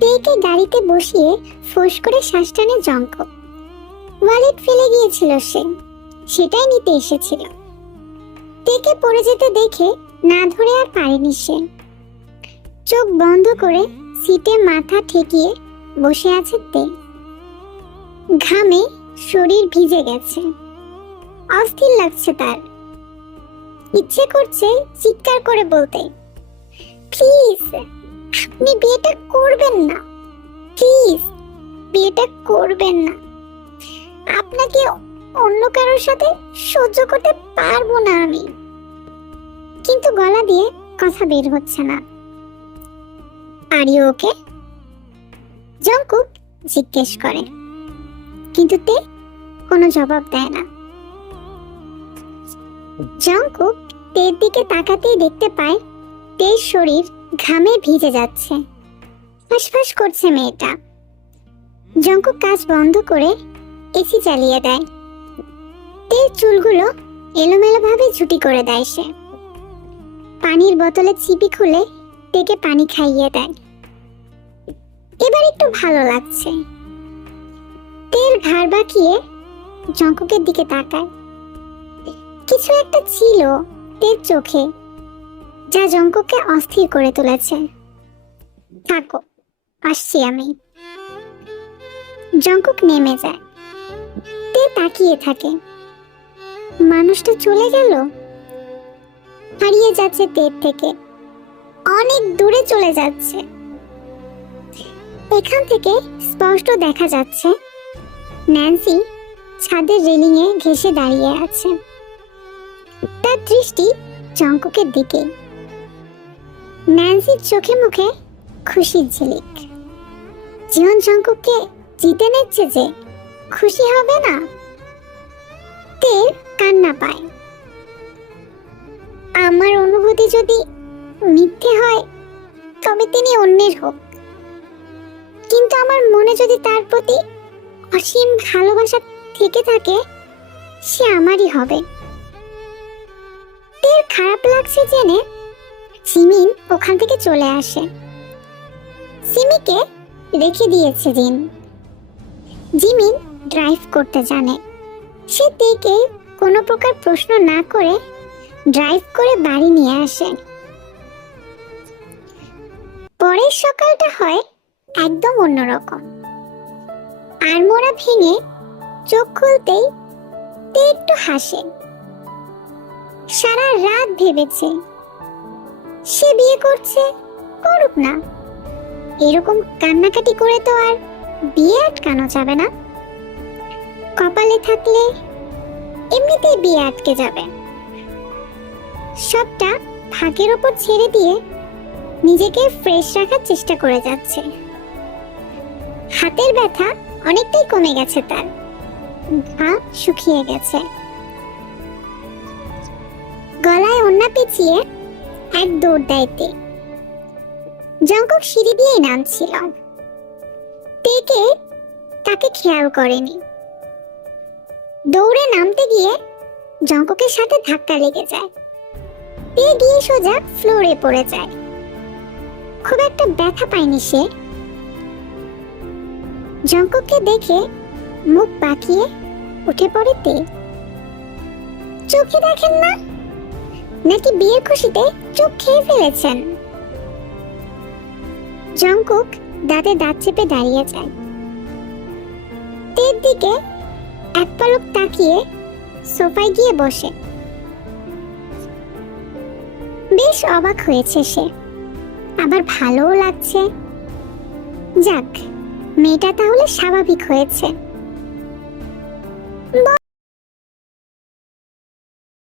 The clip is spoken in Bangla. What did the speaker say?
তেকে গাড়িতে বসিয়ে ফোঁস করে শ্বাস টানে জঙ্ক। ওয়ালেট ফেলে গিয়েছিল সে। সেটাই নিতে এসেছিল। তেকে পড়ে যেতে দেখে না ধরে আর পারেনি সে। চোখ বন্ধ করে সিটে মাথা ঠেকিয়ে বসে আছে তে। ঘামে শরীর ভিজে গেছে। অস্থির লাগছে তার। ইচ্ছে করছে চিৎকার করে বলতে, প্লিজ, আপনি বিয়েটা করবেন বিয়েটা করবেন না। আপনাকে অন্য কারোর সাথে সহ্য করতে পারব না আমি। কিন্তু গলা দিয়ে কথা বের হচ্ছে না। আর ইউ ওকে জঙ্কুক জিজ্ঞেস করে। কিন্তু তে কোনো জবাব দেয় না। জঙ্কুক তের দিকে তাকাতেই দেখতে পায় তের শরীর ঘামে ভিজে যাচ্ছে। ফাঁসফাঁস করছে মেয়েটা। জঙ্কুক কাজ বন্ধ করে এসি চালিয়ে দেয়। তের চুলগুলো এলোমেলো ভাবে ঝুটি করে দেয় সে। পানির বোতলে চিপি খুলে তেকে পানি খাইয়ে দেয়। এবার একটু ভালো লাগছে। তের ঘাড় বাঁকিয়ে জঙ্কুকের দিকে তাকায়। কিছু একটা ছিল তের চোখে, যা জঙ্কুককে অস্থির করে তুলেছে। থাকো, আসছি আমি। জঙ্কুক নেমে যায়। তে তাকিয়ে থাকে। মানুষটা চলে গেল? হারিয়ে যাচ্ছে তের থেকে। অনেক দূরে চলে যাচ্ছে। এখান থেকে স্পষ্ট দেখা যাচ্ছে, ন্যান্সি ছাদের রেলিংয়ে ঘেসে দাঁড়িয়ে আছে। তার দৃষ্টি জঙ্কুকের দিকে। ন্যান্সির চোখে মুখে খুশির ঝিলিক। জীবন জঙ্কুককে জিতে নিচ্ছে যে, খুশি হবে না? তের কান্না পায়। আমার অনুভূতি যদি মিথ্যে হয়, তবে তিনি অন্যের হোক। কিন্তু আমার মনে যদি তার প্রতি অসীম ভালোবাসা থেকে থাকে, সে আমারই হবে। তের খারাপ লাগছে জেনে সিমিন ওখান থেকে চলে আসে। সিমিকে রেখে দিয়েছে জিন। জিমিন ড্রাইভ করতে জানে। সে তেকে কোনো প্রকার প্রশ্ন না করে ড্রাইভ করে বাড়ি নিয়ে আসে। পরের সকালটা হয় একদম অন্যরকম। আর মোড়া ভেঙে চোখ খুলতেই তে একটু হাসে। সারা রাত ভেবেছে, সে বিয়ে করছে, করুক না। এরকম কান্নাকাটি করে তো আর বিয়ে আটকানো যাবে না? কপালে থাকলে এমনিতেই বিয়ে আটকে যাবে। সবটা ভাগের ওপর ছেড়ে দিয়ে নিজেকে ফ্রেশ রাখার চেষ্টা করে যাচ্ছে। হাতের ব্যথা অনেকটাই কমে গেছে তার। ঘা শুকিয়ে গেছে। গলায় অন্যা পেঁচিয়ে এক দৌড় দেয়তে। জঙ্কক সিঁড়ি দিয়েই নামছিল। তেকে তাকে খেয়াল করেনি। দৌড়ে নামতে গিয়ে জঙ্ককের সাথে ধাক্কা লেগে যায়। তে গিয়ে সোজা ফ্লোরে পড়ে যায়। খুব একটা ব্যথা পায়নি সে। জঙ্কককে দেখে মুখ বাঁকিয়ে উঠে পড়ে তে। চোখে দেখেন না? নাকি বিয়ের খুশিতে চোখ খেয়ে ফেলেছেন? জঙ্কুক দাঁতে দাঁত চেপে দাঁড়িয়ে যায়। তের দিকে এক পলক তাকিয়ে সোফায় গিয়ে বসে। বেশ অবাক হয়েছে সে। আবার ভালোও লাগছে। যাক, মেয়েটা তাহলে স্বাভাবিক হয়েছে।